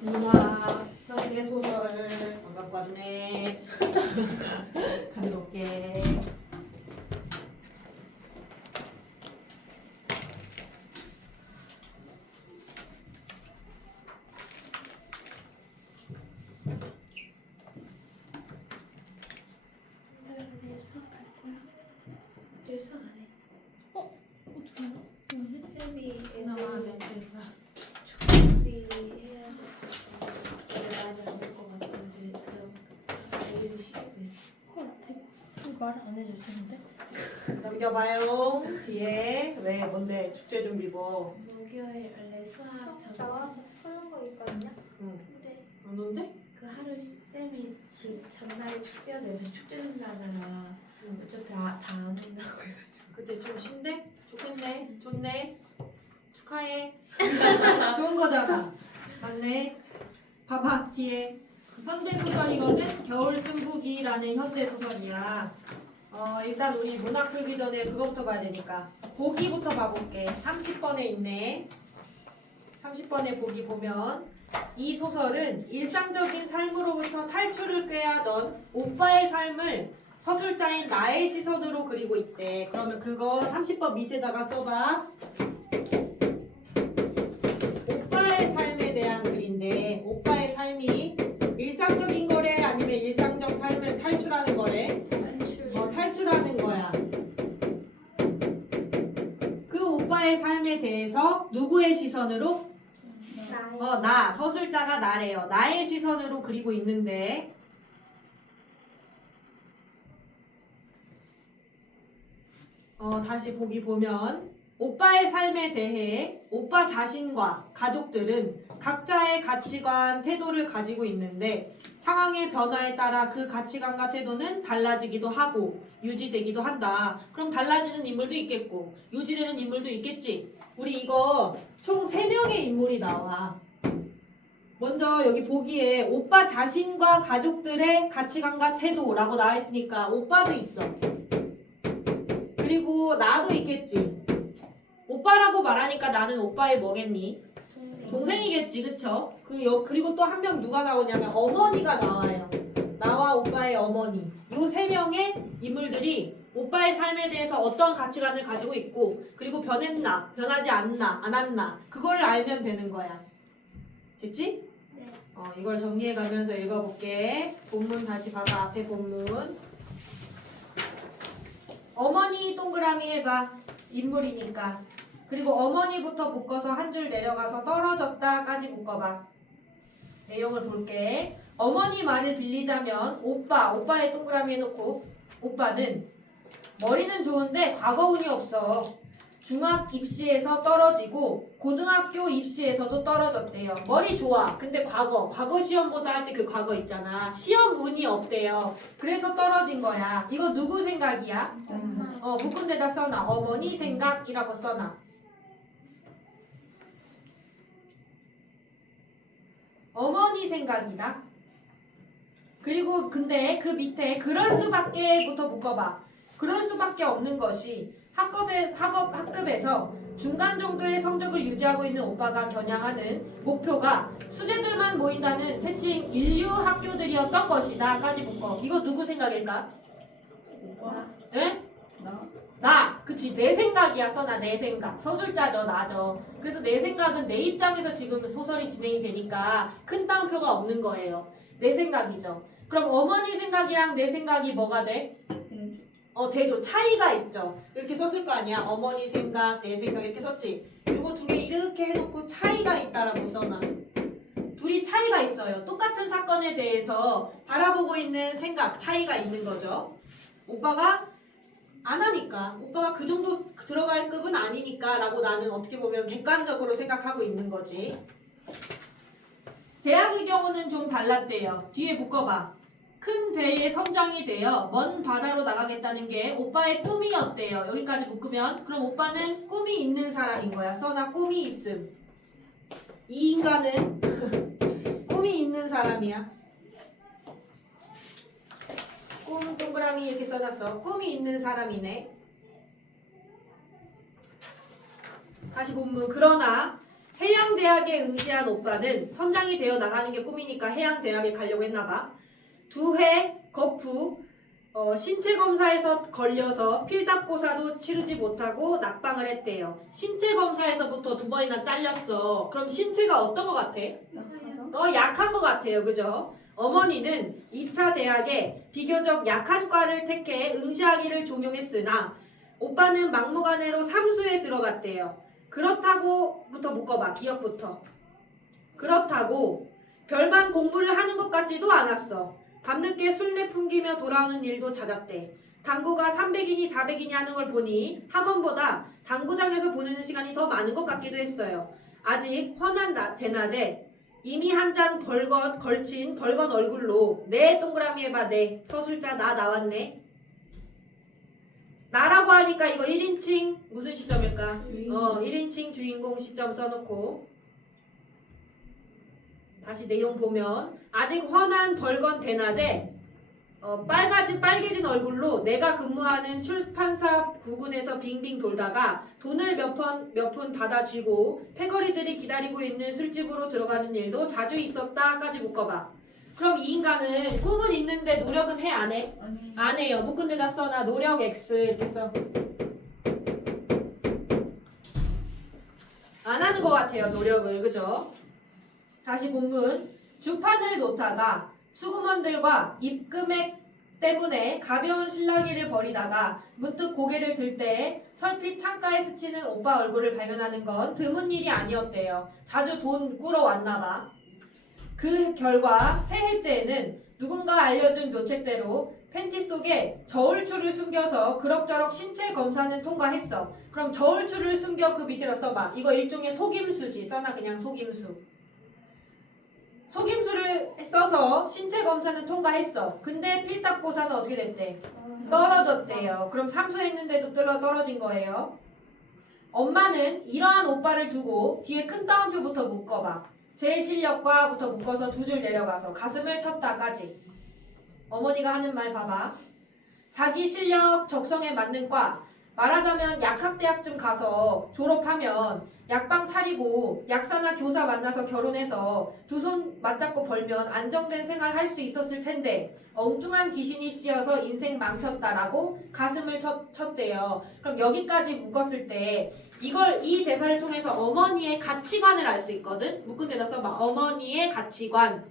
누나 현대 소설을 안 갖고 왔네. 가져올게. 내일 수학 갈 거야? 내일 수학 안 해. 어떻게 알아? 쌤이 나와면 되니까. 준비 해야 돼. 나는 안올것 같아서 내일 쉬기로 했어. 헐, 대박. 말을 안 해주시는데? 넘겨봐요. 뒤에 왜 뭔데 축제 준비고. 목요일 원래 수학 점심 나와서 푸는 거 있거든요. 응. 근데 안 온대? 그 하루 쌤이 전날에 축제여서 애들 축제 준비하느라 응. 어차피 다 안 온다고 해가지고. 그때 좀 쉰대? 좋겠네. 좋네. 축하해. 좋은 거잖아. 맞네. 봐봐 뒤에 현대 소설이거든. 겨울 승부기라는 현대 소설이야. 일단 우리 문학 풀기 전에 그거부터 봐야 되니까 보기부터 봐볼게. 30번에 있네. 30번에 보기 보면 이 소설은 일상적인 삶으로부터 탈출을 꾀하던 오빠의 삶을 서술자인 나의 시선으로 그리고 있대. 그러면 그거 30번 밑에다가 써봐. 오빠의 삶에 대한 글인데 오빠의 삶이 일상적인 거래 아니면 일상적 삶을 탈출하는 거래? 탈출하는 거야. 그 오빠의 삶에 대해서 누구의 시선으로? 나 서술자가 나래요. 나의 시선으로 그리고 있는데 다시 보기 보면 오빠의 삶에 대해 오빠 자신과 가족들은 각자의 가치관, 태도를 가지고 있는데 상황의 변화에 따라 그 가치관과 태도는 달라지기도 하고 유지되기도 한다. 그럼 달라지는 인물도 있겠고 유지되는 인물도 있겠지. 우리 이거 총 3명의 인물이 나와. 먼저 여기 보기에 오빠 자신과 가족들의 가치관과 태도라고 나와 있으니까 오빠도 있어. 그리고 나도 있겠지. 오빠라고 말하니까 나는 오빠의 뭐겠니? 동생이겠지, 그쵸? 그리고 또 한 명 누가 나오냐면 어머니가 나와요. 나와 오빠의 어머니. 요 3명의 인물들이 오빠의 삶에 대해서 어떤 가치관을 가지고 있고 그리고 변했나, 변하지 않나, 안 왔나 그거를 알면 되는 거야. 됐지? 네. 이걸 정리해가면서 읽어볼게. 본문 다시 봐봐. 앞에 본문. 어머니 동그라미 해봐. 인물이니까. 그리고 어머니부터 묶어서 한 줄 내려가서 떨어졌다까지 묶어봐. 내용을 볼게. 어머니 말을 빌리자면 오빠의 동그라미 해놓고 오빠는 머리는 좋은데 과거 운이 없어. 중학 입시에서 떨어지고 고등학교 입시에서도 떨어졌대요. 머리 좋아. 근데 과거 시험보다 할 때 그 과거 있잖아. 시험 운이 없대요. 그래서 떨어진 거야. 이거 누구 생각이야? 묶음대다 써놔. 어머니 생각이라고 써놔. 어머니 생각이다. 그리고 근데 그 밑에 그럴 수밖에부터 묶어봐. 그럴 수밖에 없는 것이 학급에서 중간 정도의 성적을 유지하고 있는 오빠가 겨냥하는 목표가 수재들만 모인다는 새칭 인류 학교들이었던 것이다까지 묶어. 이거 누구 생각일까? 오빠? 에? 나. 그치. 내 생각이야. 써놔. 내 생각. 서술자죠. 나죠. 그래서 내 생각은 내 입장에서 지금 소설이 진행이 되니까 큰 따옴표가 없는 거예요. 내 생각이죠. 그럼 어머니 생각이랑 내 생각이 뭐가 돼? 대조. 차이가 있죠. 이렇게 썼을 거 아니야. 어머니 생각, 내 생각 이렇게 썼지. 요거 두 개 이렇게 해놓고 차이가 있다라고 써놔. 둘이 차이가 있어요. 똑같은 사건에 대해서 바라보고 있는 생각, 차이가 있는 거죠. 오빠가 안 하니까, 오빠가 그 정도 들어갈 급은 아니니까 라고 나는 어떻게 보면 객관적으로 생각하고 있는 거지. 대학의 경우는 좀 달랐대요. 뒤에 묶어봐. 큰 배에 선장이 되어 먼 바다로 나가겠다는 게 오빠의 꿈이었대요. 여기까지 묶으면 그럼 오빠는 꿈이 있는 사람인 거야. 써나 꿈이 있음. 이 인간은 꿈이 있는 사람이야. 꿈 동그라미 이렇게 써놨어. 꿈이 있는 사람이네. 다시 본문. 그러나 해양대학에 응시한 오빠는 선장이 되어 나가는 게 꿈이니까 해양대학에 가려고 했나봐. 2회 거푸 신체 검사에서 걸려서 필답고사도 치르지 못하고 낙방을 했대요. 신체 검사에서부터 2번이나 잘렸어. 그럼 신체가 어떤 것 같아? 약한 것 같아요. 그죠? 어머니는 2차 대학에 비교적 약한 과를 택해 응시하기를 종용했으나 오빠는 막무가내로 삼수에 들어갔대요. 그렇다고부터 묶어봐. 기억부터. 그렇다고 별반 공부를 하는 것 같지도 않았어. 밤늦게 술래 풍기며 돌아오는 일도 잦았대. 당구가 300이니 400이니 하는 걸 보니 학원보다 당구장에서 보내는 시간이 더 많은 것 같기도 했어요. 아직 환한 대낮에 이미 한 잔 걸친 벌건 얼굴로 네 동그라미 해봐. 네. 서술자 나 나왔네. 나라고 하니까 이거 1인칭 무슨 시점일까? 1인칭 주인공 시점 써놓고 다시 내용 보면 아직 환한 벌건 대낮에 빨개진 얼굴로 내가 근무하는 출판사 부근에서 빙빙 돌다가 돈을 몇 푼 받아쥐고 패거리들이 기다리고 있는 술집으로 들어가는 일도 자주 있었다까지 묶어봐. 그럼 이 인간은 꿈은 있는데 노력은 해 안 해? 안 해요. 묶은 데다 써놔. 노력 X 이렇게 써. 안 하는 것 같아요. 노력을. 그죠? 다시 본문. 주판을 놓다가 수구먼들과 입금액 때문에 가벼운 실랑이를 벌이다가 문득 고개를 들 때 설핏 창가에 스치는 오빠 얼굴을 발견하는 건 드문 일이 아니었대요. 자주 돈 꾸러 왔나봐. 그 결과 새해째에는 누군가 알려준 묘책대로 팬티 속에 저울추를 숨겨서 그럭저럭 신체 검사는 통과했어. 그럼 저울추를 숨겨 그 밑에다 써봐. 이거 일종의 속임수지. 써놔 그냥 속임수. 속임수를 써서 신체 검사는 통과했어. 근데 필답고사는 어떻게 됐대? 떨어졌대요. 그럼 삼수했는데도 떨어진 거예요. 엄마는 이러한 오빠를 두고 뒤에 큰 따옴표부터 묶어봐. 제 실력과부터 묶어서 2줄 내려가서 가슴을 쳤다까지. 어머니가 하는 말 봐봐. 자기 실력 적성에 맞는 과, 말하자면 약학대학쯤 가서 졸업하면 약방 차리고 약사나 교사 만나서 결혼해서 2손 맞잡고 벌면 안정된 생활 할 수 있었을 텐데 엉뚱한 귀신이 씌어서 인생 망쳤다라고 가슴을 쳤대요. 그럼 여기까지 묶었을 때 이 대사를 통해서 어머니의 가치관을 알 수 있거든. 묶은 데다 써봐. 어머니의 가치관.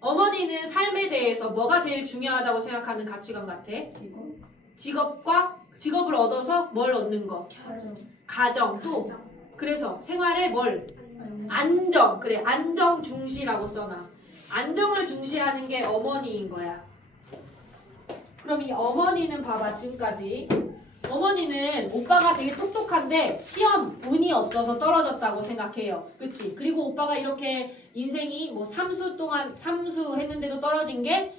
어머니는 삶에 대해서 뭐가 제일 중요하다고 생각하는 가치관 같아? 직업을 얻어서 뭘 얻는 거? 가정. 또 그래서 생활에 뭘? 안정. 그래, 안정 중시라고 써놔. 안정을 중시하는 게 어머니인 거야. 그럼 이 어머니는 봐봐. 지금까지 어머니는 오빠가 되게 똑똑한데 시험 운이 없어서 떨어졌다고 생각해요. 그치? 그리고 오빠가 이렇게 인생이 뭐 삼수 했는데도 떨어진 게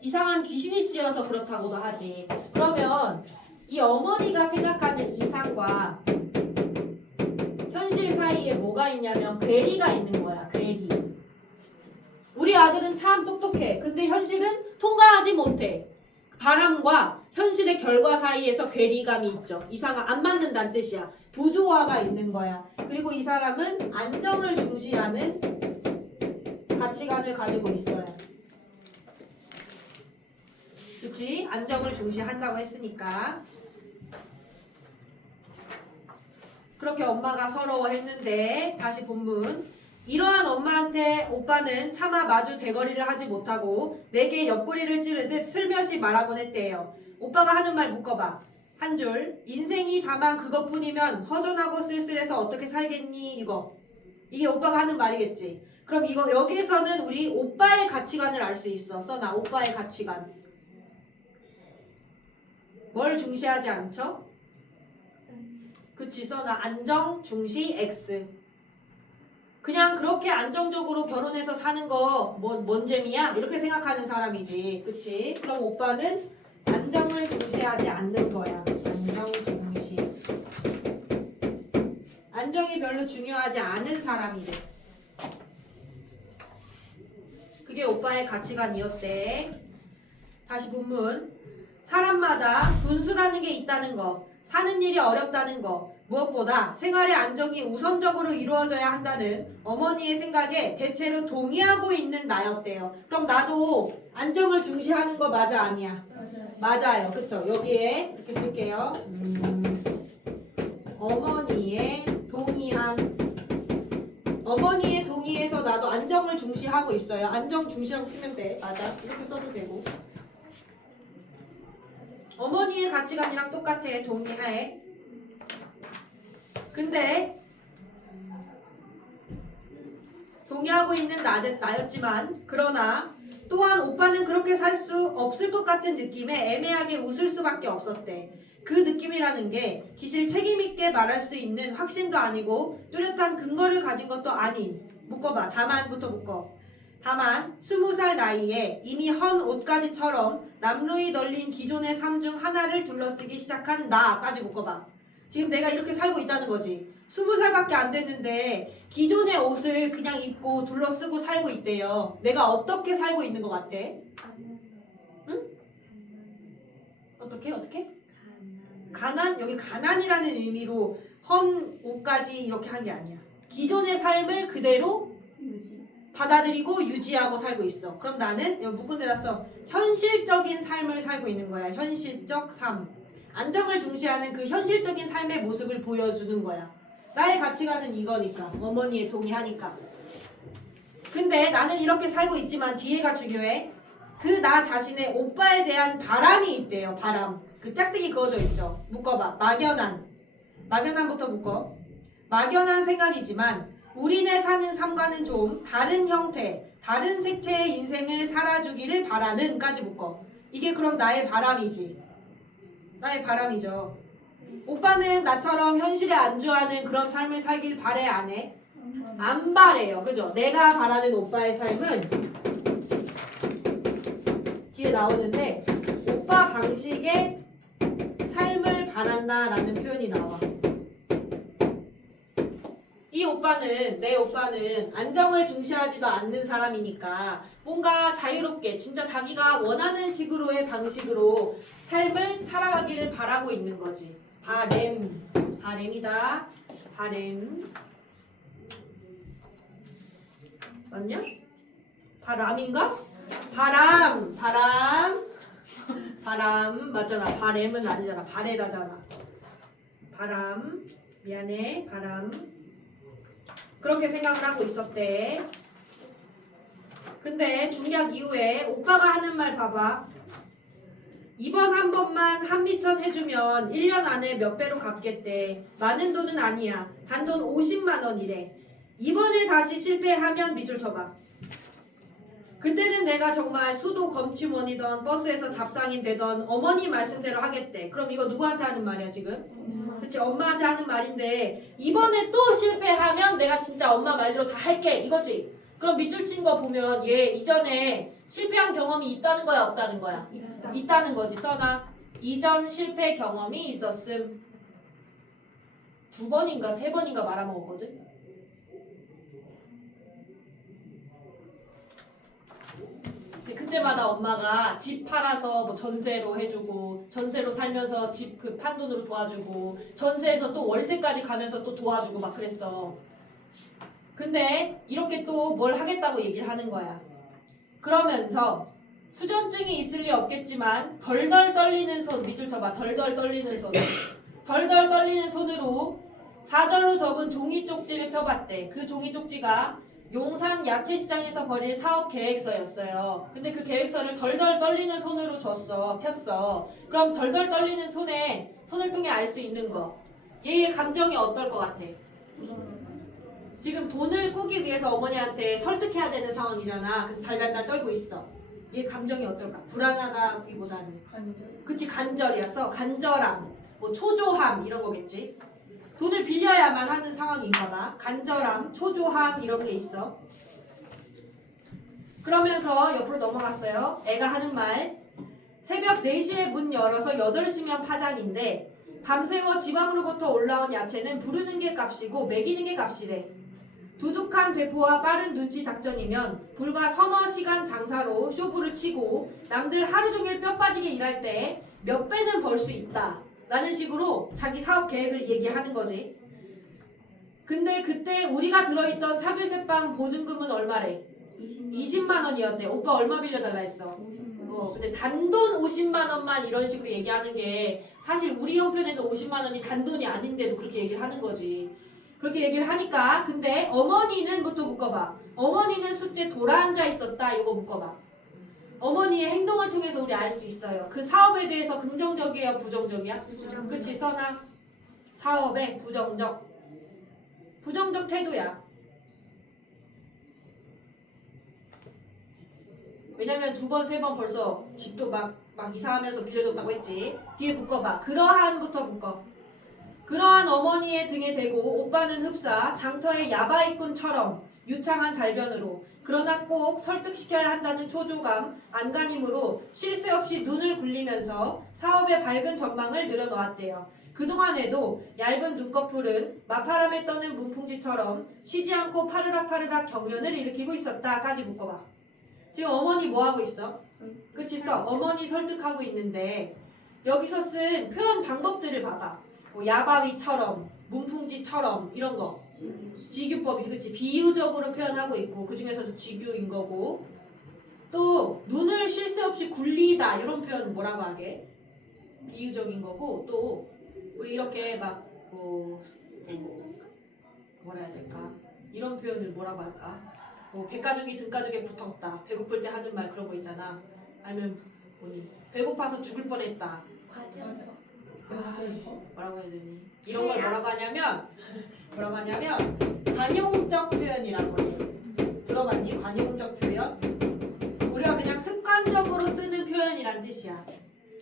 이상한 귀신이 씌어서 그렇다고도 하지. 그러면 이 어머니가 생각하는 이상과 현실 사이에 뭐가 있냐면 괴리가 있는 거야. 괴리. 우리 아들은 참 똑똑해. 근데 현실은 통과하지 못해. 바람과 현실의 결과 사이에서 괴리감이 있죠. 안 맞는다는 뜻이야. 부조화가 있는 거야. 그리고 이 사람은 안정을 중시하는 가치관을 가지고 있어요. 그치? 안정을 중시한다고 했으니까. 그렇게 엄마가 서러워했는데 다시 본문. 이러한 엄마한테 오빠는 차마 마주 대거리를 하지 못하고 내게 옆구리를 찌르듯 슬며시 말하곤 했대요. 오빠가 하는 말 묶어봐. 한 줄. 인생이 다만 그것뿐이면 허전하고 쓸쓸해서 어떻게 살겠니? 이게 오빠가 하는 말이겠지. 그럼 여기에서는 우리 오빠의 가치관을 알 수 있어. 써놔. 오빠의 가치관. 뭘 중시하지 않죠? 그치. 써놔. 안정, 중시, X. 그냥 그렇게 안정적으로 결혼해서 사는 거 뭔 재미야? 이렇게 생각하는 사람이지. 그치? 그럼 오빠는 안정을 중시하지 않는 거야. 안정 중시. 안정이 별로 중요하지 않은 사람이래. 그게 오빠의 가치관이었대. 다시 본문. 사람마다 분수라는 게 있다는 거, 사는 일이 어렵다는 거, 무엇보다 생활의 안정이 우선적으로 이루어져야 한다는 어머니의 생각에 대체로 동의하고 있는 나였대요. 그럼 나도 안정을 중시하는 거 맞아 아니야? 맞아요. 그쵸? 여기에 이렇게 쓸게요. 어머니의 동의함. 어머니의 동의에서 나도 안정을 중시하고 있어요. 안정 중시라고 쓰면 돼. 맞아. 이렇게 써도 되고. 어머니의 가치관이랑 똑같아. 동의하에. 근데 동의하고 있는 나였지만 그러나 또한 오빠는 그렇게 살 수 없을 것 같은 느낌에 애매하게 웃을 수밖에 없었대. 그 느낌이라는 게 기실 책임있게 말할 수 있는 확신도 아니고 뚜렷한 근거를 가진 것도 아닌 묶어봐. 다만부터 묶어. 다만 20살 나이에 이미 헌 옷가지처럼 남루이 널린 기존의 삶 중 하나를 둘러쓰기 시작한 나까지 묶어봐. 지금 내가 이렇게 살고 있다는 거지. 20살밖에 안 됐는데 기존의 옷을 그냥 입고 둘러쓰고 살고 있대요. 내가 어떻게 살고 있는 것 같아? 응? 어떻게? 가난? 여기 가난이라는 의미로 헌 옷까지 이렇게 한 게 아니야. 기존의 삶을 그대로 받아들이고 유지하고 살고 있어. 그럼 나는 여기 묶은 데다 써. 현실적인 삶을 살고 있는 거야. 현실적 삶. 안정을 중시하는 그 현실적인 삶의 모습을 보여주는 거야. 나의 가치관은 이거니까. 어머니에 동의하니까. 근데 나는 이렇게 살고 있지만 뒤에가 중요해. 그 나 자신의 오빠에 대한 바람이 있대요. 바람. 그 짝대기 그어져 있죠. 묶어봐. 막연한. 막연한부터 묶어. 막연한 생각이지만 우리네 사는 삶과는 좀 다른 형태, 다른 색채의 인생을 살아주기를 바라는까지 묶어. 이게 그럼 나의 바람이지. 나의 바람이죠. 오빠는 나처럼 현실에 안주하는 그런 삶을 살길 바래 안 해? 안 바래요. 그죠? 내가 바라는 오빠의 삶은 뒤에 나오는데 오빠 방식의 삶을 바란다라는 표현이 나와. 이 오빠는, 내 오빠는 안정을 중시하지도 않는 사람이니까 뭔가 자유롭게 진짜 자기가 원하는 식으로의 방식으로 삶을 살아가기를 바라고 있는 거지. 바램이다. 바램. 맞냐? 바람인가? 바람 맞잖아. 바램은 아니잖아. 바래다잖아. 바람. 미안해. 바람. 그렇게 생각을 하고 있었대. 근데 중략 이후에 오빠가 하는 말 봐봐. 이번 한 번만 한비천 해주면 1년 안에 몇 배로 갚겠대. 많은 돈은 아니야. 단돈 50만 원이래. 이번에 다시 실패하면 밑줄 쳐봐. 그때는 내가 정말 수도 검침원이던 버스에서 잡상인 되던 어머니 말씀대로 하겠대. 그럼 이거 누구한테 하는 말이야 지금? 그치, 엄마한테 하는 말인데 이번에 또 실패하면 내가 진짜 엄마 말대로 다 할게 이거지. 그럼 밑줄 친 거 보면 얘 이전에 실패한 경험이 있다는 거야 없다는 거야? 있다는 거지. 써놔. 이전 실패 경험이 있었음. 2번인가 3번인가 말아먹었거든. 근데 그때마다 엄마가 집 팔아서 뭐 전세로 해주고 전세로 살면서 집 그 판 돈으로 도와주고 전세에서 또 월세까지 가면서 또 도와주고 막 그랬어. 근데 이렇게 또 뭘 하겠다고 얘기를 하는 거야. 그러면서 수전증이 있을 리 없겠지만 덜덜 떨리는 손, 밑줄 쳐봐. 덜덜 떨리는 손. 덜덜 떨리는 손으로 4절로 접은 종이 쪽지를 펴봤대. 그 종이 쪽지가 용산 야채시장에서 벌일 사업 계획서였어요. 근데 그 계획서를 덜덜 떨리는 손으로 폈어. 그럼 덜덜 떨리는 손을 통해 알 수 있는 거. 얘의 감정이 어떨 것 같아? 지금 돈을 꾸기 위해서 어머니한테 설득해야 되는 상황이잖아. 근데 달달달 떨고 있어. 얘 감정이 어떨까? 불안하다기보다는 그치, 간절이었어. 간절함, 뭐 초조함 이런 거겠지. 돈을 빌려야만 하는 상황인가 봐. 간절함, 초조함 이런 게 있어. 그러면서 옆으로 넘어갔어요. 애가 하는 말. 새벽 4시에 문 열어서 8시면 파장인데 밤새워 지방으로부터 올라온 야채는 부르는 게 값이고 먹이는 게 값이래. 두둑한 배포와 빠른 눈치 작전이면 불과 서너 시간 장사로 쇼부를 치고 남들 하루 종일 뼈 빠지게 일할 때 몇 배는 벌 수 있다. 라는 식으로 자기 사업 계획을 얘기하는 거지. 근데 그때 우리가 들어있던 사빌세방 보증금은 얼마래? 20만 원이었대. 오빠 얼마 빌려달라 했어? 근데 단돈 50만 원만 이런 식으로 얘기하는 게 사실 우리 형편에는 50만 원이 단돈이 아닌데도 그렇게 얘기를 하는 거지. 그렇게 얘기를 하니까 근데 어머니는 또 묶어봐. 어머니는 숫제 돌아앉아 있었다. 이거 묶어봐. 어머니의 행동을 통해서 우리 알 수 있어요. 그 사업에 대해서 긍정적이에요? 부정적이야? 그치 써나? 사업에 부정적. 부정적 태도야. 왜냐면 두 번, 세 번 벌써 집도 막 이사하면서 빌려줬다고 했지. 뒤에 묶어봐. 그러한부터 묶어. 그러한 어머니의 등에 대고 오빠는 흡사 장터의 야바이꾼처럼 유창한 달변으로 그러나 꼭 설득시켜야 한다는 초조감, 안간힘으로 쉴 새 없이 눈을 굴리면서 사업의 밝은 전망을 늘어놓았대요. 그동안에도 얇은 눈꺼풀은 마파람에 떠는 문풍지처럼 쉬지 않고 파르락파르락 경련을 일으키고 있었다까지 묶어봐. 지금 어머니 뭐하고 있어? 그치 써. 어머니 설득하고 있는데 여기서 쓴 표현 방법들을 봐봐. 뭐 야바위처럼, 문풍지처럼 이런 거. 지규법이지, 그치? 비유적으로 표현하고 있고 그 중에서도 지규인 거고 또 눈을 쉴 새 없이 굴리다 이런 표현 뭐라고 하게? 비유적인 거고 또 우리 이렇게 뭐라 해야 될까? 이런 표현을 뭐라고 할까? 뭐 백가죽이 등가죽에 붙었다. 배고플 때 하는 말 그런 거 있잖아. 아니면 배고파서 죽을 뻔했다. 과정. 뭐라고 해야 되니? 이런 걸 뭐라고 하냐면 관용적 표현이라고 해. 들어봤니? 관용적 표현? 우리가 그냥 습관적으로 쓰는 표현이란 뜻이야.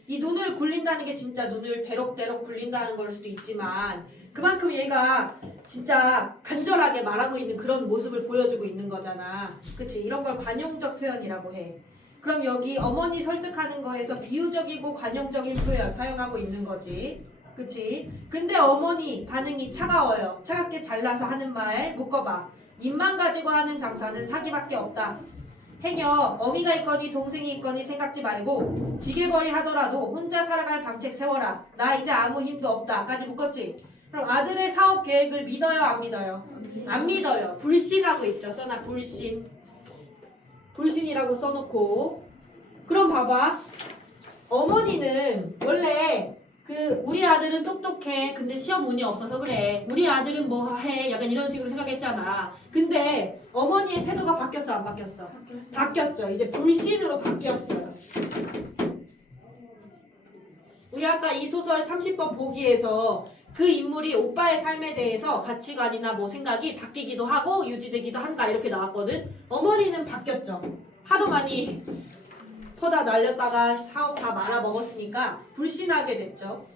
이 눈을 굴린다는 게 진짜 눈을 대럭대럭 굴린다는 걸 수도 있지만 그만큼 얘가 진짜 간절하게 말하고 있는 그런 모습을 보여주고 있는 거잖아. 그치? 이런 걸 관용적 표현이라고 해. 그럼 여기 어머니 설득하는 거에서 비유적이고 관용적인 표현 사용하고 있는 거지. 그치? 근데 어머니 반응이 차가워요. 차갑게 잘라서 하는 말 묶어봐. 입만 가지고 하는 장사는 사기밖에 없다. 행여 어미가 있거니 동생이 있거니 생각지 말고 지게벌이 하더라도 혼자 살아갈 방책 세워라. 나 이제 아무 힘도 없다. 까지 묶었지? 그럼 아들의 사업 계획을 믿어요? 안 믿어요? 안 믿어요. 불신하고 있죠. 써놔. 불신. 불신이라고 써놓고 그럼 봐봐. 어머니는 원래 우리 아들은 똑똑해. 근데 시험 운이 없어서 그래. 우리 아들은 뭐 해. 약간 이런 식으로 생각했잖아. 근데 어머니의 태도가 바뀌었어? 안 바뀌었어? 바뀌었죠. 이제 불신으로 바뀌었어요. 우리 아까 이 소설 30번 보기에서 그 인물이 오빠의 삶에 대해서 가치관이나 뭐 생각이 바뀌기도 하고 유지되기도 한다 이렇게 나왔거든. 어머니는 바뀌었죠. 하도 많이 퍼다 날렸다가 사업 다 말아먹었으니까 불신하게 됐죠.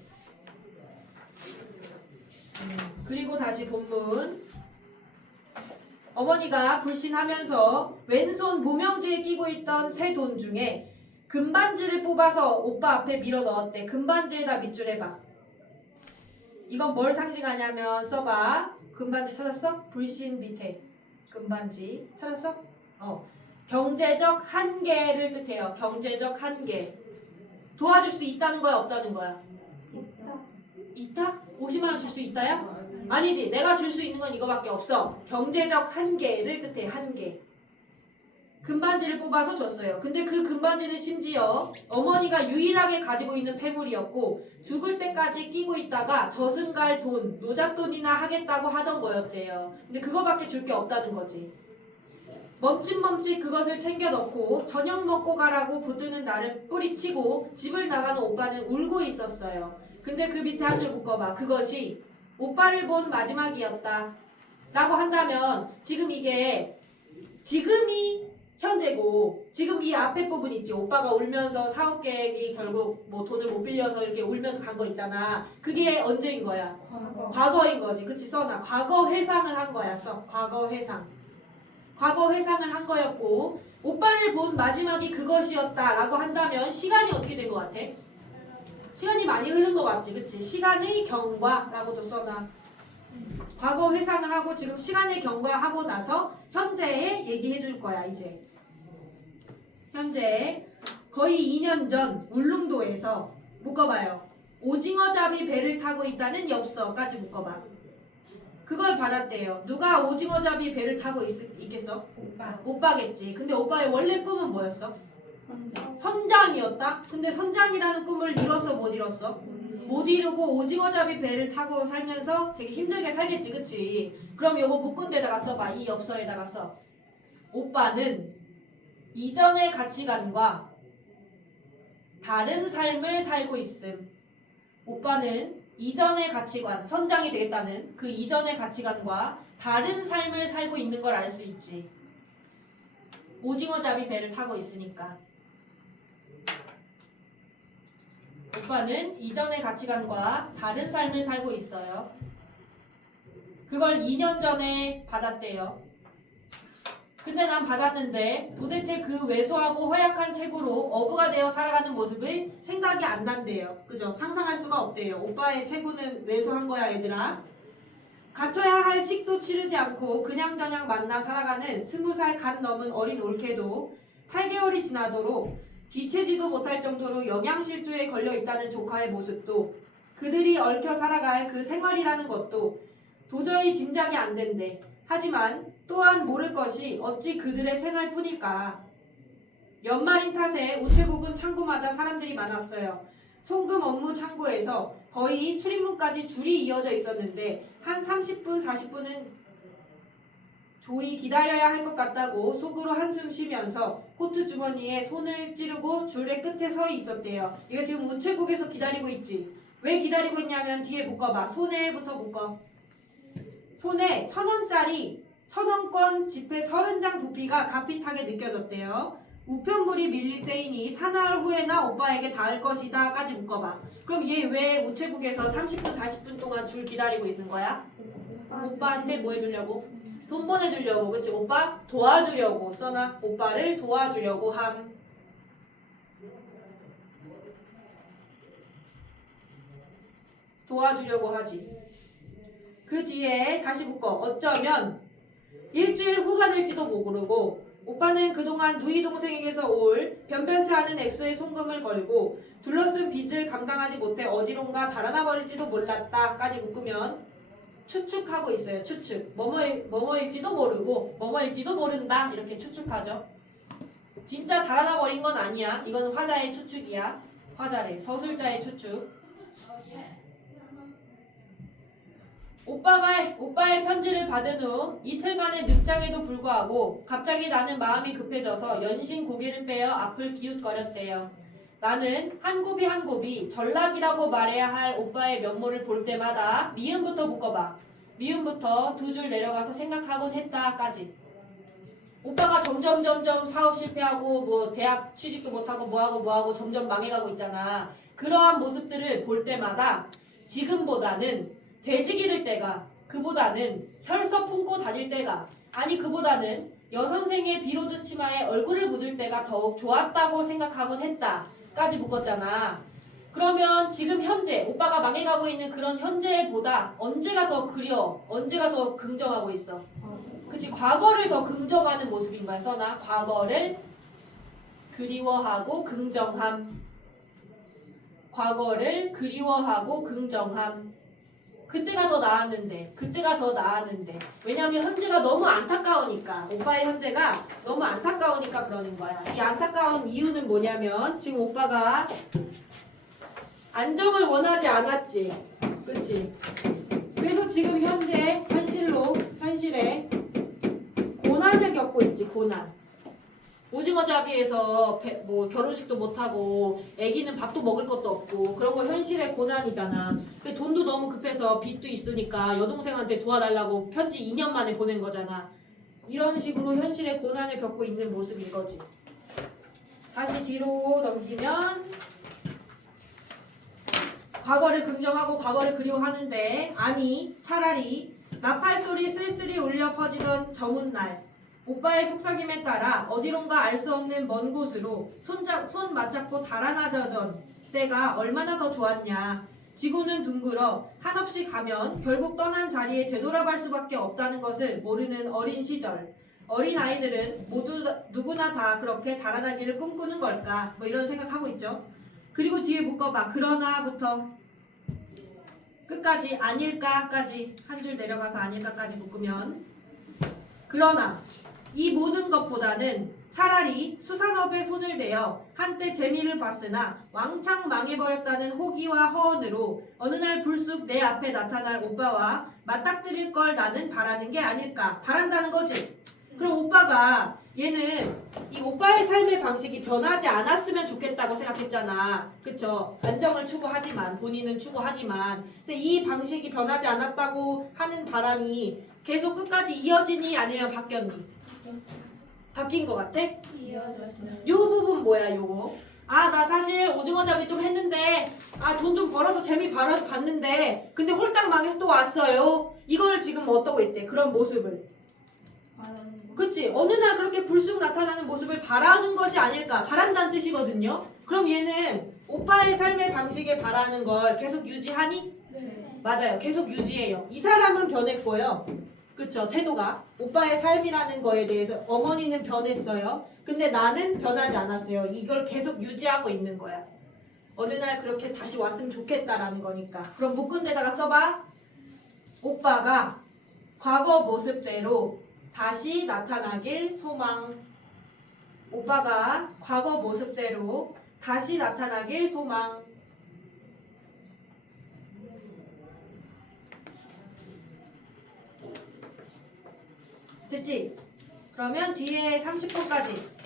그리고 다시 본문. 어머니가 불신하면서 왼손 무명지에 끼고 있던 새 돈 중에 금반지를 뽑아서 오빠 앞에 밀어 넣었대. 금반지에다 밑줄 해봐. 이건 뭘 상징하냐면 써봐. 금반지 찾았어? 불신 밑에 금반지 찾았어? 경제적 한계를 뜻해요. 경제적 한계. 도와줄 수 있다는 거야? 없다는 거야? 있다? 50만 원 줄 수 있다야? 아니지. 내가 줄 수 있는 건 이거밖에 없어. 경제적 한계를 뜻해. 한계. 금반지를 뽑아서 줬어요. 근데 그 금반지는 심지어 어머니가 유일하게 가지고 있는 폐물이었고 죽을 때까지 끼고 있다가 저승갈 돈, 노잣돈이나 하겠다고 하던 거였대요. 근데 그거밖에 줄 게 없다는 거지. 멈칫멈칫 그것을 챙겨 넣고 저녁 먹고 가라고 붙드는 나를 뿌리치고 집을 나가는 오빠는 울고 있었어요. 근데 그 밑에 한 줄 묶어봐. 그것이 오빠를 본 마지막이었다 라고 한다면 지금 이게 지금이 현재고 지금 이 앞에 부분 있지. 오빠가 울면서 사업 계획이 결국 뭐 돈을 못 빌려서 이렇게 울면서 간 거 있잖아. 그게 언제인 거야? 과거인 거지. 그치 써놔. 과거 회상을 한 거야. 써. 과거 회상. 과거 회상을 한 거였고 오빠를 본 마지막이 그것이었다라고 한다면 시간이 어떻게 된 것 같아? 시간이 많이 흐른 것 같지, 그치? 시간의 경과라고도 써놔. 과거 회상을 하고 지금 시간의 경과하고 나서 현재에 얘기해 줄 거야, 이제. 현재 거의 2년 전 울릉도에서 묶어봐요. 오징어잡이 배를 타고 있다는 엽서까지 묶어봐. 그걸 받았대요. 누가 오징어잡이 배를 타고 있겠어? 오빠. 오빠겠지. 근데 오빠의 원래 꿈은 뭐였어? 선장. 선장이었다? 근데 선장이라는 꿈을 이뤘어 못 이뤘어? 못 이루고 오징어잡이 배를 타고 살면서 되게 힘들게 살겠지, 그치? 그럼 요거 묶은 데다가 써봐. 이 엽서에다가 써. 오빠는 이전의 가치관과 다른 삶을 살고 있음. 오빠는 이전의 가치관, 선장이 되겠다는 그 이전의 가치관과 다른 삶을 살고 있는 걸 알 수 있지. 오징어잡이 배를 타고 있으니까. 오빠는 이전의 가치관과 다른 삶을 살고 있어요. 그걸 2년 전에 받았대요. 근데 난 받았는데 도대체 그 왜소하고 허약한 체구로 어부가 되어 살아가는 모습을 생각이 안 난대요. 그죠? 상상할 수가 없대요. 오빠의 체구는 왜소한 거야, 얘들아. 갖춰야 할 식도 치르지 않고 그냥저냥 만나 살아가는 20살 갓 넘은 어린 올케도 8개월이 지나도록 뒤채지도 못할 정도로 영양실조에 걸려 있다는 조카의 모습도 그들이 얽혀 살아갈 그 생활이라는 것도 도저히 짐작이 안 된대. 하지만 또한 모를 것이 어찌 그들의 생활뿐일까. 연말인 탓에 우체국은 창구마다 사람들이 많았어요. 송금 업무 창구에서 거의 출입문까지 줄이 이어져 있었는데 한 30분, 40분은 조이 기다려야 할 것 같다고 속으로 한숨 쉬면서 코트 주머니에 손을 찌르고 줄의 끝에 서 있었대요. 이거 지금 우체국에서 기다리고 있지. 왜 기다리고 있냐면 뒤에 묶어봐. 손에부터 묶어. 손에 1,000원짜리 1,000원권 지폐 30장 부피가 값핏하게 느껴졌대요. 우편물이 밀릴 때이니 사나흘 후에나 오빠에게 닿을 것이다 까지 묶어봐. 그럼 얘 왜 우체국에서 30분 40분 동안 줄 기다리고 있는 거야? 오빠한테 뭐 해주려고? 돈 보내주려고. 그치? 오빠 도와주려고 써놔. 오빠를 도와주려고 함. 도와주려고 하지. 그 뒤에 다시 묶어. 어쩌면 일주일 후가 될지도 모르고 오빠는 그동안 누이 동생에게서 올 변변치 않은 액수의 송금을 걸고 둘러쓴 빚을 감당하지 못해 어디론가 달아나 버릴지도 몰랐다 까지 묶으면 추측하고 있어요. 추측. 뭐뭐일지도 모르고 뭐뭐일지도 모른다 이렇게 추측하죠. 진짜 달아나 버린 건 아니야. 이건 화자의 추측이야. 화자래. 서술자의 추측. 오빠의 편지를 받은 후 이틀간의 늦장에도 불구하고 갑자기 나는 마음이 급해져서 연신 고개를 빼어 앞을 기웃거렸대요. 나는 한 곱이 한 곱이 전락이라고 말해야 할 오빠의 면모를 볼 때마다 미음부터 묶어봐. 미음부터 2줄 내려가서 생각하곤 했다까지. 오빠가 점점 사업 실패하고 뭐 대학 취직도 못하고 뭐하고 점점 망해가고 있잖아. 그러한 모습들을 볼 때마다 지금보다는 돼지 기를 때가, 그보다는 혈서 품고 다닐 때가, 아니 그보다는 여선생의 비로든 치마에 얼굴을 묻을 때가 더욱 좋았다고 생각하곤 했다 까지 묶었잖아. 그러면 지금 현재 오빠가 망해가고 있는 그런 현재보다 언제가 더 그리워? 언제가 더 긍정하고 있어? 그치, 과거를 더 긍정하는 모습인 거야. 써나 과거를 그리워하고 긍정함. 과거를 그리워하고 긍정함. 그때가 더 나았는데 왜냐하면 현재가 너무 안타까우니까. 오빠의 현재가 너무 안타까우니까 그러는 거야. 이 안타까운 이유는 뭐냐면 지금 오빠가 안정을 원하지 않았지. 그치? 그래서 지금 현실에 고난을 겪고 있지. 고난. 오징어잡이에서 뭐 결혼식도 못하고 애기는 밥도 먹을 것도 없고 그런 거 현실의 고난이잖아. 근데 돈도 너무 급해서 빚도 있으니까 여동생한테 도와달라고 편지 2년 만에 보낸 거잖아. 이런 식으로 현실의 고난을 겪고 있는 모습인 거지. 다시 뒤로 넘기면 과거를 긍정하고 과거를 그리워하는데 아니 차라리 나팔 소리 쓸쓸히 울려 퍼지던 저문 날 오빠의 속삭임에 따라 어디론가 알 수 없는 먼 곳으로 손 맞잡고 달아나자던 때가 얼마나 더 좋았냐. 지구는 둥글어 한없이 가면 결국 떠난 자리에 되돌아갈 수밖에 없다는 것을 모르는 어린 시절. 어린 아이들은 누구나 다 그렇게 달아나기를 꿈꾸는 걸까? 뭐 이런 생각하고 있죠. 그리고 뒤에 묶어봐. 그러나부터 끝까지 아닐까까지 한 줄 내려가서 아닐까까지 묶으면 그러나 이 모든 것보다는 차라리 수산업에 손을 대어 한때 재미를 봤으나 왕창 망해버렸다는 호기와 허언으로 어느 날 불쑥 내 앞에 나타날 오빠와 맞닥뜨릴 걸 나는 바라는 게 아닐까. 바란다는 거지. 그럼 오빠가 얘는 이 오빠의 삶의 방식이 변하지 않았으면 좋겠다고 생각했잖아. 그쵸? 안정을 추구하지만 본인은 추구하지만 근데 이 방식이 변하지 않았다고 하는 바람이 계속 끝까지 이어지니 아니면 바뀌었니? 바뀐 것 같아? 이어졌어요. 요 부분 뭐야 요거? 아 나 사실 오징어 잡이 좀 했는데 아 돈 좀 벌어서 재미 봤는데 근데 홀딱 망해서 또 왔어요. 이걸 지금 어떠고 있대? 그런 모습을. 그치? 어느 날 그렇게 불쑥 나타나는 모습을 바라는 것이 아닐까? 바란다는 뜻이거든요. 그럼 얘는 오빠의 삶의 방식에 바라는 걸 계속 유지하니? 네. 맞아요. 계속 유지해요. 이 사람은 변했고요. 그쵸? 태도가. 오빠의 삶이라는 거에 대해서 어머니는 변했어요. 근데 나는 변하지 않았어요. 이걸 계속 유지하고 있는 거야. 어느 날 그렇게 다시 왔으면 좋겠다라는 거니까. 그럼 묶은 데다가 써봐. 오빠가 과거 모습대로 다시 나타나길 소망. 오빠가 과거 모습대로 다시 나타나길 소망. 됐지? 그러면 뒤에 30번까지.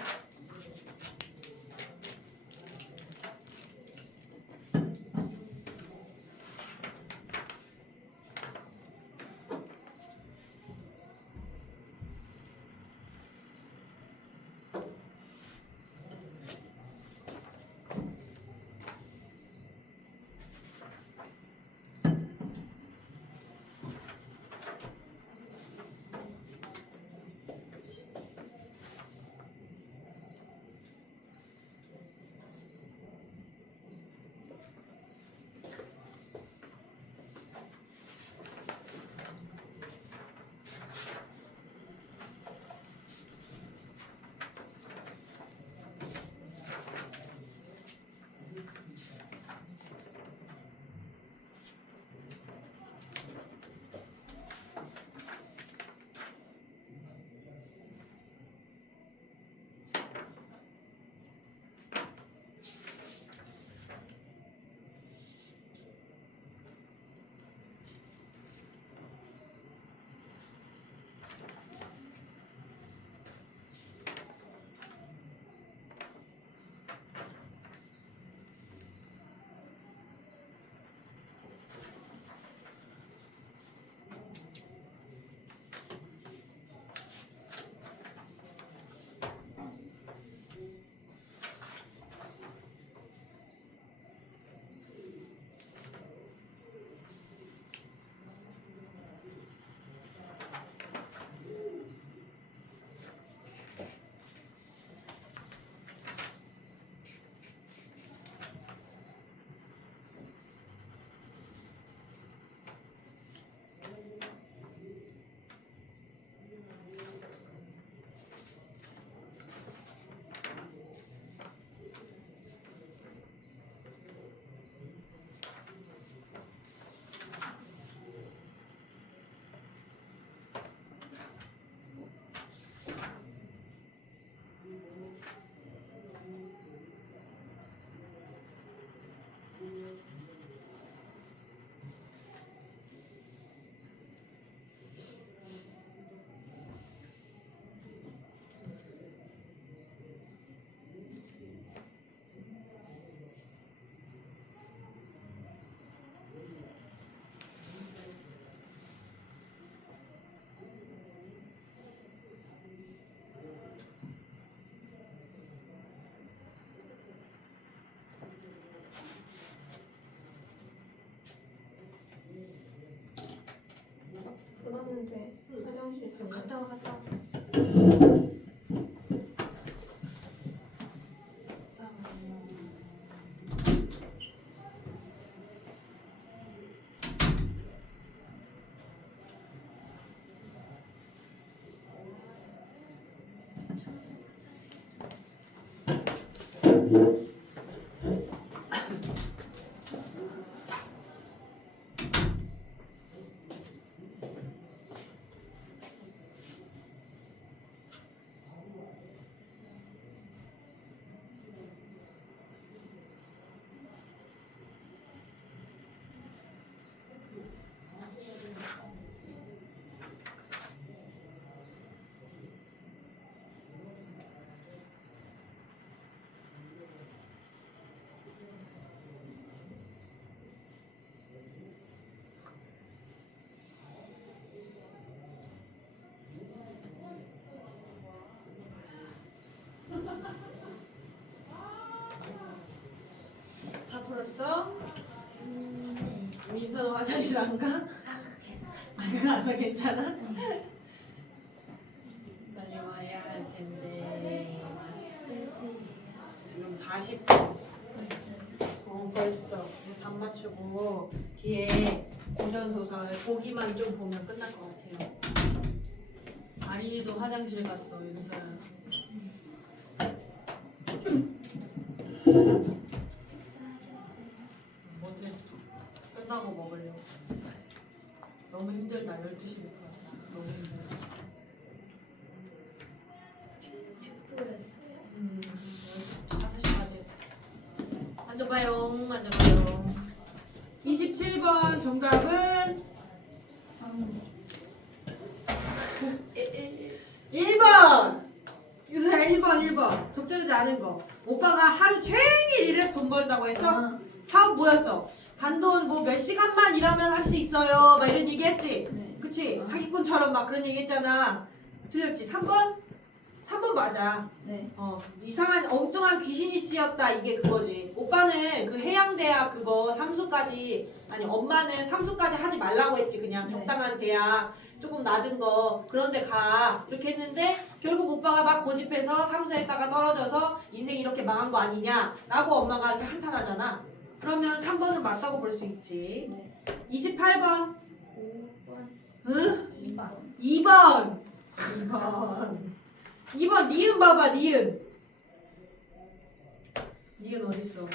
굳었는데 화장실 좀 갔다 와 갔다 와. 끊었어? 네. 민서는 화장실 안 가? 안 가서 괜찮아? 빨리 와야 할 텐데. 몇 시예요? 지금 40분. 벌써요? 벌써. 이제 밥 맞추고 뒤에 고전소설 보기만 좀 보면 끝날 것 같아요. 아린이도 화장실 갔어, 윤서야. 식사하셨어요? 못했어. 끝나고 먹으려고. 너무 힘들다. 12시부터. 너무 힘들다. 직보였어요? 5시까지 했어. 앉아봐요. 앉아봐요. 27번 정답은 1번! 유서야 1번. 적절하지 않은 거. 오빠가 하루 종일 일해서 돈 벌다고 했어? 사업 뭐였어? 단돈 뭐 몇 시간만 일하면 할 수 있어요. 막 이런 얘기 했지? 네. 그치? 사기꾼처럼 막 그런 얘기 했잖아. 틀렸지? 3번? 3번 맞아. 네. 이상한 엉뚱한 귀신이 씌었다 이게 그거지. 오빠는 그 해양대학 그거 삼수까지 아니 엄마는 삼수까지 하지 말라고 했지. 그냥 네. 적당한 대학 조금 낮은 거 그런데 가 이렇게 했는데 결국 오빠가 막 고집해서 삼수했다가 떨어져서 인생 이렇게 망한 거 아니냐라고 엄마가 이렇게 한탄하잖아. 그러면 3번은 맞다고 볼 수 있지. 네. 28번 5번. 응? 2번. 2번 2번 니은 봐봐 니은 어딨어?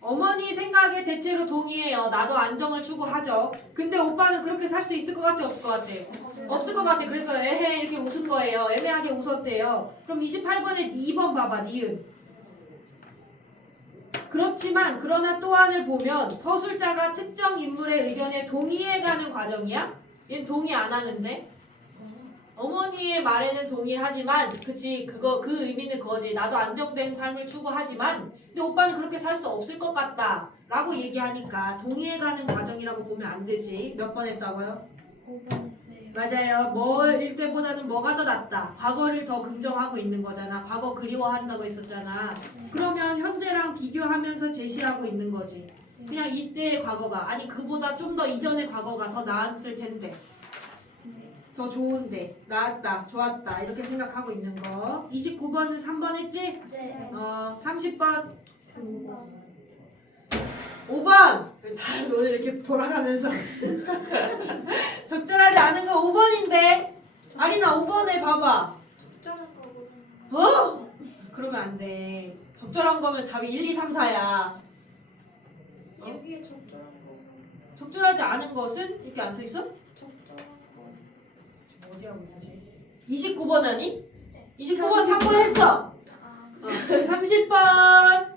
어머니 생각에 대체로 동의해요. 나도 안정을 추구하죠. 근데 오빠는 그렇게 살 수 있을 것 같아 없을 것 같아? 없을 것 같아. 그래서 에헤 이렇게 웃은 거예요. 애매하게 웃었대요. 그럼 28번에 2번 봐봐 니은 그렇지만 그러나 또한을 보면 서술자가 특정 인물의 의견에 동의해가는 과정이야? 얘는 동의 안 하는데? 어머니의 말에는 동의하지만 그치 그거 그 의미는 그거지. 나도 안정된 삶을 추구하지만 근데 오빠는 그렇게 살 수 없을 것 같다 라고 얘기하니까 동의해가는 과정이라고 보면 안 되지. 몇 번 했다고요? 5번 했어요. 맞아요. 뭐일 때보다는 뭐가 더 낫다. 과거를 더 긍정하고 있는 거잖아. 과거 그리워한다고 했었잖아. 그러면 현재랑 비교하면서 제시하고 있는 거지. 그냥 이때의 과거가 아니 그보다 좀 더 이전의 과거가 더 나았을 텐데 네. 더 좋은데 나았다 좋았다 이렇게 생각하고 있는 거. 29번은 3번 했지? 네. 30번 3번. 5번 다 오늘 이렇게 돌아가면서 적절하지 않은 거 5번인데 아리나 5번에 봐봐. 적절한 거고. 그러면 안 돼. 적절한 거면 답이 1, 2, 3, 4야. 여기에 적절한 거고. 적절하지 않은 것은 이렇게 안 써 있어? 적절한 것은. 지금 어디 하고 있어, 쟤? 29번 아니? 네. 29번 3번 했어. 아, 30번.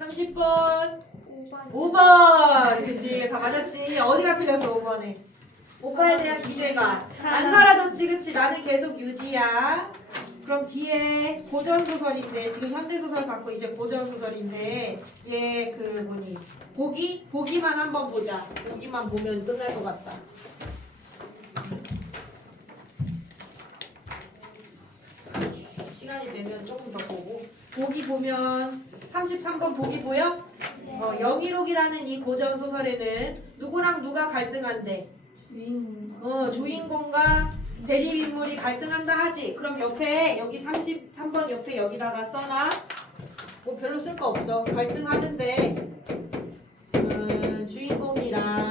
30번. 5번. 5번. 그치. 다 맞았지. 어디가 틀렸어, 5번에? 오빠에 대한 기대가 안 사라졌지, 그치? 나는 계속 유지야. 그럼 뒤에 고전소설인데 지금 현대소설 받고 이제 고전소설인데 얘 그 뭐니 보기만 한번 보자. 보기만 보면 끝날 것 같다. 시간이 되면 조금 더 보고 보기 보면 33번 보기 보여? 영희록이라는 이 고전소설에는 누구랑 누가 갈등한대? 주인공과 대립인물이 갈등한다 하지. 그럼 옆에 여기 33번 옆에 여기다가 써놔. 뭐 별로 쓸 거 없어. 갈등하는데 주인공이랑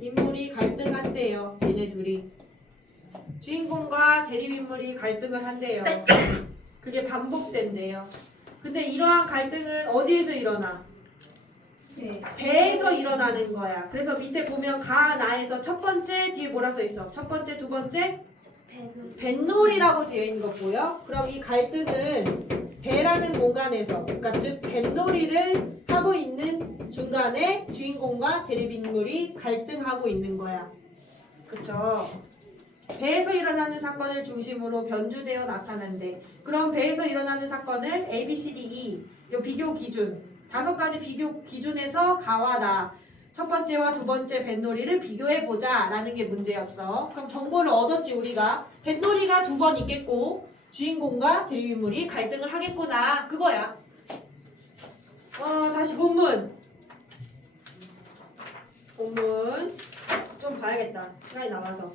인물이 갈등한대요. 얘네 둘이. 주인공과 대립인물이 갈등을 한대요. 그게 반복된대요. 근데 이러한 갈등은 어디에서 일어나? 배에서 일어나는 거야. 그래서 밑에 보면 가나에서 첫 번째 뒤에 뭐라 써 있어? 첫 번째, 두 번째? 뱃놀이라고 되어 있는 거 보여? 그럼 이 갈등은 배라는 공간에서 그러니까 즉 뱃놀이를 하고 있는 중간에 주인공과 대립인물이 갈등하고 있는 거야. 그쵸? 배에서 일어나는 사건을 중심으로 변주되어 나타난대. 그럼 배에서 일어나는 사건은 A, B, C, D, E 요 비교 기준 5가지 비교 기준에서 가와 나 첫 번째와 두 번째 뱃놀이를 비교해보자 라는 게 문제였어. 그럼 정보를 얻었지 우리가. 뱃놀이가 두 번 있겠고 주인공과 대리인물이 갈등을 하겠구나 그거야. 다시 본문 좀 봐야겠다. 시간이 남아서.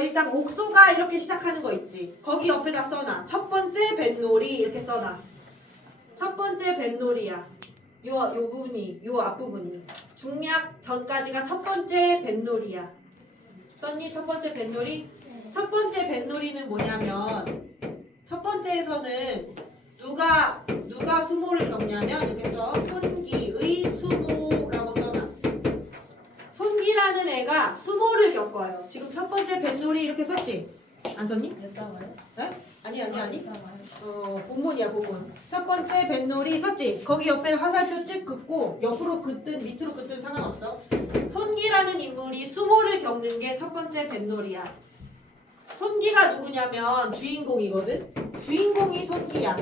일단 옥소가 이렇게 시작하는 거 있지. 거기 옆에다 써놔. 첫 번째 뱃놀이 이렇게 써놔. 첫 번째 뱃놀이야. 요 부분이, 요 앞부분이. 중략 전까지가 첫 번째 뱃놀이야. 썼니? 첫 번째 뱃놀이? 첫 번째 뱃놀이는 뭐냐면 첫 번째에서는 누가 수모를 겪냐면 이렇게 써. 손기의 수모라고 써놔. 손기라는 애가 수모를 겪어요. 지금 첫 번째 뱃놀이 이렇게 썼지? 안 썼니? 몇 단어요? 아니. 몇 단어요? 본문이야 본문. 첫 번째 뱃놀이 썼지? 거기 옆에 화살표 찍 긋고 옆으로 긋든 밑으로 긋든 상관없어. 손기라는 인물이 수모를 겪는 게 첫 번째 뱃놀이야. 손기가 누구냐면 주인공이거든. 주인공이 손기야.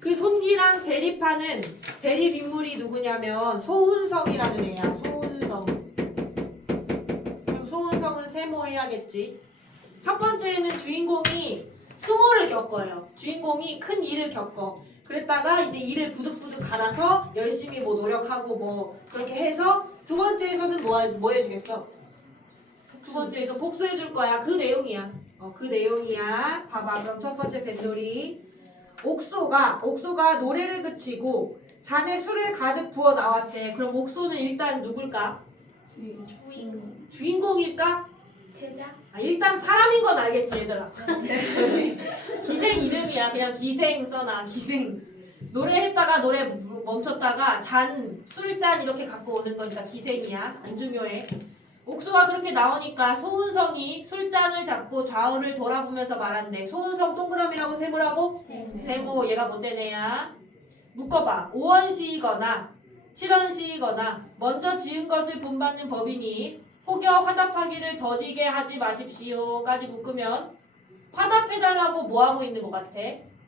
그 손기랑 대립하는 대립 인물이 누구냐면 소운성이라는 애야. 소운성. 그럼 소운성은 세모해야겠지. 첫 번째는 주인공이 수모를 겪어요. 주인공이 큰 일을 겪어. 그랬다가 이제 일을 부득부득 갈아서 열심히 뭐 노력하고 뭐 그렇게 해서 두 번째에서는 뭐 해주겠어? 두 번째에서 복수해줄 거야. 그 내용이야. 그 내용이야. 봐봐. 그럼 첫 번째 뱃놀이. 옥소가 노래를 그치고 잔에 술을 가득 부어 나왔대. 그럼 옥소는 일단 누굴까? 주인공. 주인공일까? 제자. 일단 사람인 건 알겠지 얘들아. 그치? 기생 이름이야. 그냥 기생 써놔. 기생. 노래했다가 노래 멈췄다가 술잔 이렇게 갖고 오는 거니까 기생이야. 안 중요해. 옥수가 그렇게 나오니까 소운성이 술잔을 잡고 좌우를 돌아보면서 말한대. 소운성 동그라미라고 세모라고? 세모. 얘가 못된 애야. 묶어봐. 5원시이거나 7원시이거나 먼저 지은 것을 본받는 법이니 혹여 화답하기를 더디게 하지 마십시오까지 묶으면 화답해달라고 뭐하고 있는 것 같아?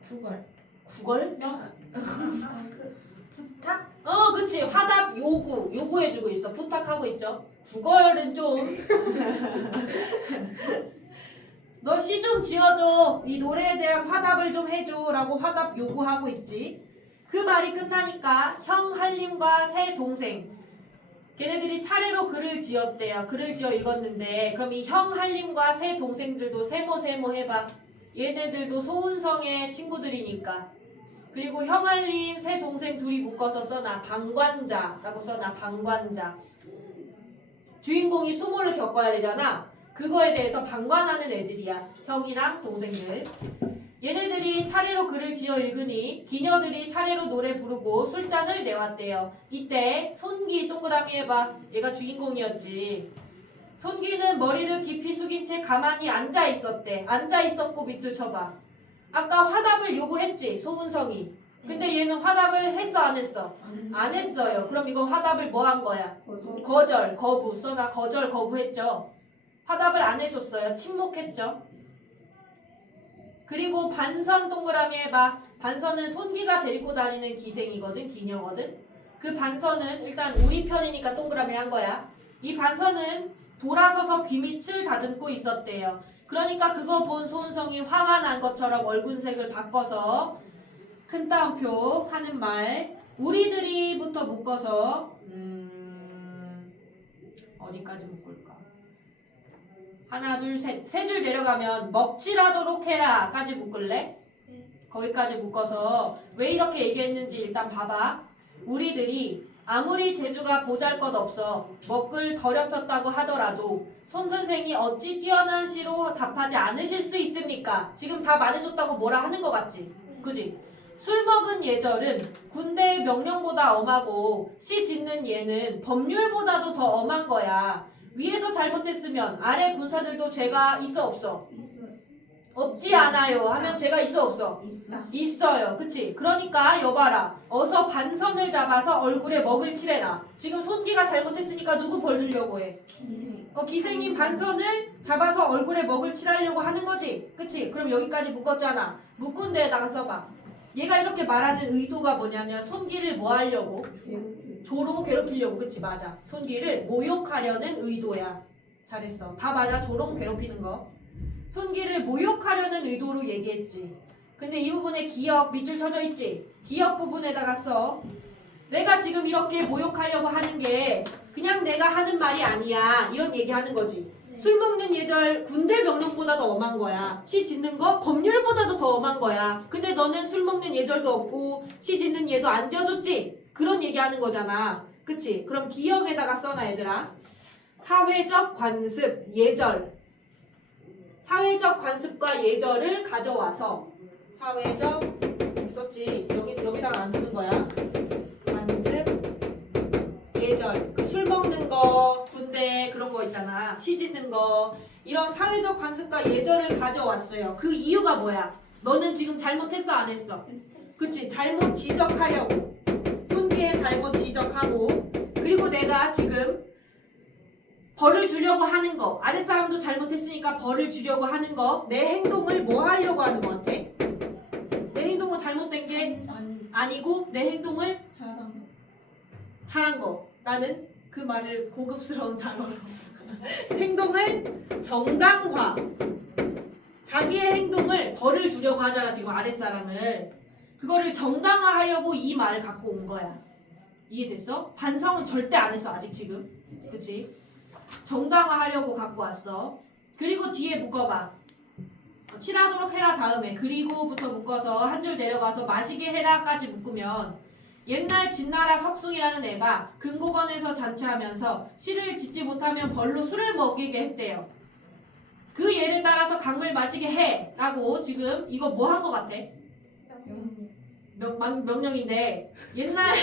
구걸. 구걸? 그 부탁? 그치. 화답 요구해주고 있어. 부탁하고 있죠. 구걸은 좀 너 시 좀 지어줘. 이 노래에 대한 화답을 좀 해줘 라고 화답 요구하고 있지. 그 말이 끝나니까 형 한림과 새 동생 걔네들이 차례로 글을 지었대요. 글을 지어 읽었는데 그럼 이 형 한림과 새 동생들도 세모 해봐. 얘네들도 소운성의 친구들이니까. 그리고 형 한림, 새 동생 둘이 묶어서 써놔. 방관자라고 써놔. 방관자. 주인공이 수모를 겪어야 되잖아. 그거에 대해서 방관하는 애들이야. 형이랑 동생들. 얘네들이 차례로 글을 지어 읽으니 기녀들이 차례로 노래 부르고 술잔을 내왔대요. 이때 손기 동그라미 해봐. 얘가 주인공이었지. 손기는 머리를 깊이 숙인 채 가만히 앉아 있었대. 앉아 있었고 밑줄 쳐봐. 아까 화답을 요구했지 소운성이. 근데 얘는 화답을 했어 안 했어? 안 했어요. 그럼 이거 화답을 뭐 한 거야? 거절, 거부 써놔. 거절, 거부했죠. 화답을 안 해줬어요. 침묵했죠. 그리고 반선 동그라미 해봐. 반선은 손기가 데리고 다니는 기생이거든. 기녀거든. 그 반선은 일단 우리 편이니까 동그라미 한 거야. 이 반선은 돌아서서 귀밑을 다듬고 있었대요. 그러니까 그거 본 소은성이 화가 난 것처럼 얼굴색을 바꿔서 큰 따옴표 하는 말. 우리들이부터 묶어서 어디까지 묶을까? 하나 둘 셋. 세 줄 내려가면 먹칠하도록 해라 까지 묶을래? 거기까지 묶어서 왜 이렇게 얘기했는지 일단 봐봐. 우리들이 아무리 재주가 보잘것없어 먹을 더럽혔다고 하더라도 손 선생이 어찌 뛰어난 시로 답하지 않으실 수 있습니까? 지금 답 안 해줬다고 뭐라 하는 것 같지? 그지? 술 먹은 예절은 군대의 명령보다 엄하고 시 짓는 예는 법률보다도 더 엄한 거야. 위에서 잘못했으면 아래 군사들도 죄가 있어 없어? 없지 않아요 하면 죄가 있어 없어? 있어요. 그치? 그러니까 여봐라. 어서 반선을 잡아서 얼굴에 먹을 칠해라. 지금 손기가 잘못했으니까 누구 벌 주려고 해? 기생이 반선을 잡아서 얼굴에 먹을 칠하려고 하는 거지. 그치? 그럼 여기까지 묶었잖아. 묶은 데에다가 써봐. 얘가 이렇게 말하는 의도가 뭐냐면 손기를 뭐 하려고? 조롱 괴롭히려고. 그치 맞아. 손기를 모욕하려는 의도야. 잘했어. 다 맞아. 조롱 괴롭히는 거. 손기를 모욕하려는 의도로 얘기했지. 근데 이 부분에 기억 밑줄 쳐져 있지. 기억 부분에다가 써. 내가 지금 이렇게 모욕하려고 하는 게 그냥 내가 하는 말이 아니야. 이런 얘기하는 거지. 술 먹는 예절 군대 명령보다 더 엄한 거야. 시 짓는 거 법률보다도 더 엄한 거야. 근데 너는 술 먹는 예절도 없고 시 짓는 예도 안 지어줬지? 그런 얘기하는 거잖아. 그치? 그럼 기억에다가 써놔 얘들아. 사회적 관습, 예절. 사회적 관습과 예절을 가져와서 사회적 썼지. 여기다가 안 쓰는 거야. 관습, 예절. 그 술 먹는 거, 군대 그런 거 있잖아. 시 짓는 거. 이런 사회적 관습과 예절을 가져왔어요. 그 이유가 뭐야? 너는 지금 잘못했어 안 했어? 그치? 잘못 지적하려고. 손기에 잘못 지적하고. 그리고 내가 지금 벌을 주려고 하는 거. 아랫사람도 잘못했으니까 벌을 주려고 하는 거. 내 행동을 뭐 하려고 하는 거 같아? 내 행동은 잘못된 게 아니고 내 행동을 잘한 거. 라는 그 말을 고급스러운 단어로. 행동을 정당화. 자기의 행동을 벌을 주려고 하잖아 지금 아랫사람을. 그거를 정당화하려고 이 말을 갖고 온 거야. 이해됐어? 반성은 절대 안 했어 아직 지금. 그치? 정당화하려고 갖고 왔어. 그리고 뒤에 묶어봐. 칠하도록 해라 다음에 그리고부터 묶어서 한 줄 내려가서 마시게 해라까지 묶으면 옛날 진나라 석숭이라는 애가 금고건에서 잔치하면서 시를 짓지 못하면 벌로 술을 먹이게 했대요. 그 예를 따라서 강물 마시게 해 라고 지금 이거 뭐 한 거 같아? 명령인데 옛날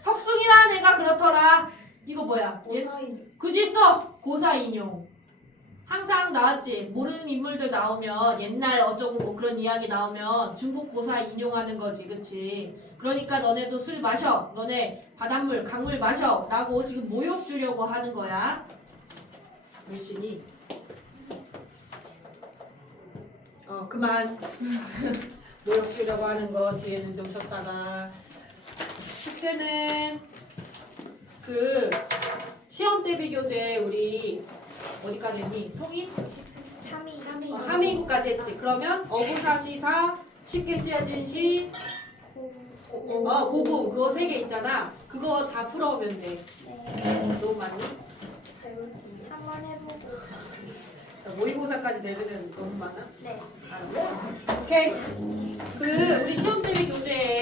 석숭이라는 애가 그렇더라. 이거 뭐야? 그지 써! 고사인용. 항상 나왔지. 모르는 인물들 나오면 옛날 어쩌고 뭐 그런 이야기 나오면 중국 고사 인용하는 거지. 그치? 그러니까 너네도 술 마셔. 너네 바닷물, 강물 마셔. 라고 지금 모욕 주려고 하는 거야. 열심히. 그만. 모욕 주려고 하는 거 뒤에는 좀 썼다가. 그때는 그 시험 대비 교재 우리 어디까지 했니? 송이? 3위까지 했지. 그러면 어부사시사 쉽게 쓰여진 시 고금 그거 3개 있잖아. 그거 다 풀어오면 돼. 너무 많니? 한번 해보고. 모의고사까지 내주면 너무 많아? 네. 알았어. 오케이. 그 우리 시험 대비 교재에